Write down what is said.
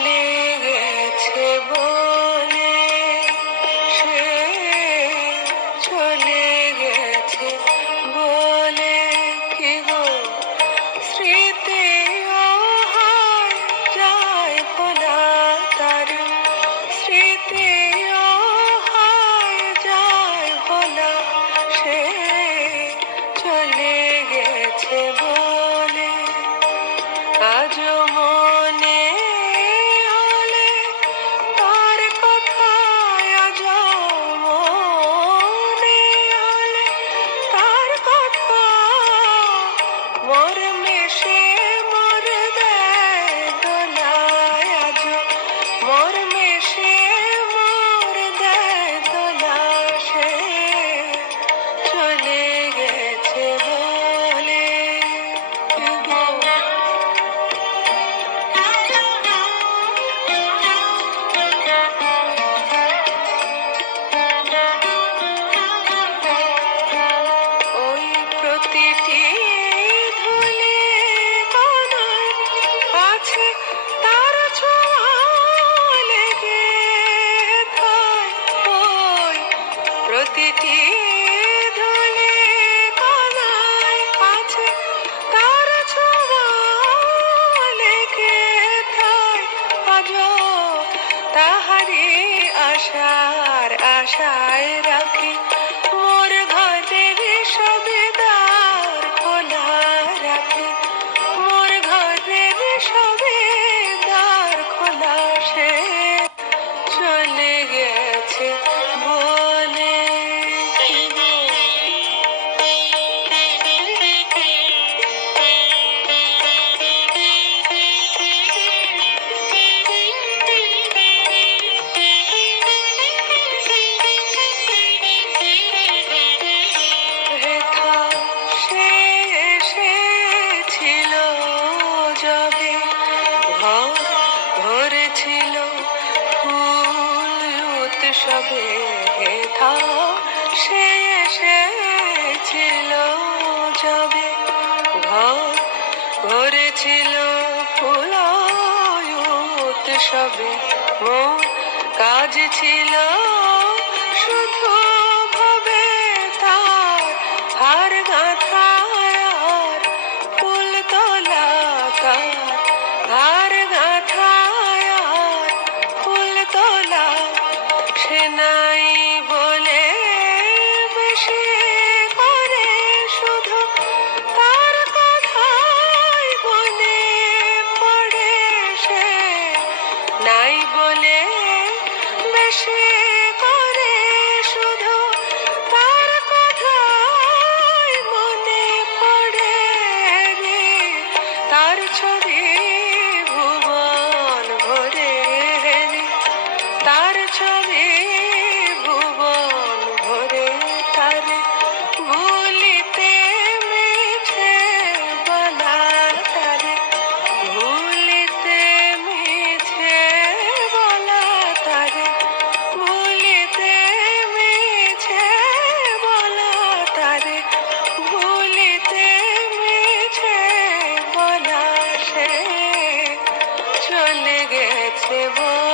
চলে গেছে বলে, সে চলে গেছে বলে কি গো, স্মৃতিও হয় যায় ভোলা, তার স্মৃতিও হয় যায় ভোলা, সে চলে গেছে বলে। আজও মনে হলে তার কথায়, আজও মনে হলে তার কথা, মোর মেশে মোর দেয় দোলায়, আজও মোর মেশে মোর দেয় দোলা, সে চলে গেছে বলে। ওই প্রতিটি ধুলি কণায় আছে তার ছোঁয়া লেগে থায়, ওই প্রতিটি ধুলি কণায় আছে তার ছোঁয়া লেগে থায়, আজও তাহারি আশার আশায় রাখি মোর ঘরের সবে দ্বার খোলা রাখি, মোর ঘরের সবে দ্বার খোলা, সে চলে গেছে বলে। হেথা সে এসেছিল যবে, ঘর ভরেছিল ফুল উৎসবে, হেথা সে এসেছিল যবে, ঘর ভরেছিল ফুল উৎসবে, মোর কাজ ছিল শুধু ভাবে তার হার গাঁথা আর ফুল তোলা, তার হার গাঁথা আর ফুল তোলা, সে নাই বলে বেশি করে শুধু তার কথাই মনে পড়ে, সে নাই বলে বেশি করে শুধু তার কথাই মনে পড়ে রে, তার ছবি ভুবন ভরে রে, তার ছবি ভুবন ভরে, তার ভুলিতে মিছে বলা, তার ভুলিতে মিছে বলা, তার ভুলিতে মিছে বলা, তার ভুলিতে মিছে বলা, সে চলে গেছে বলে।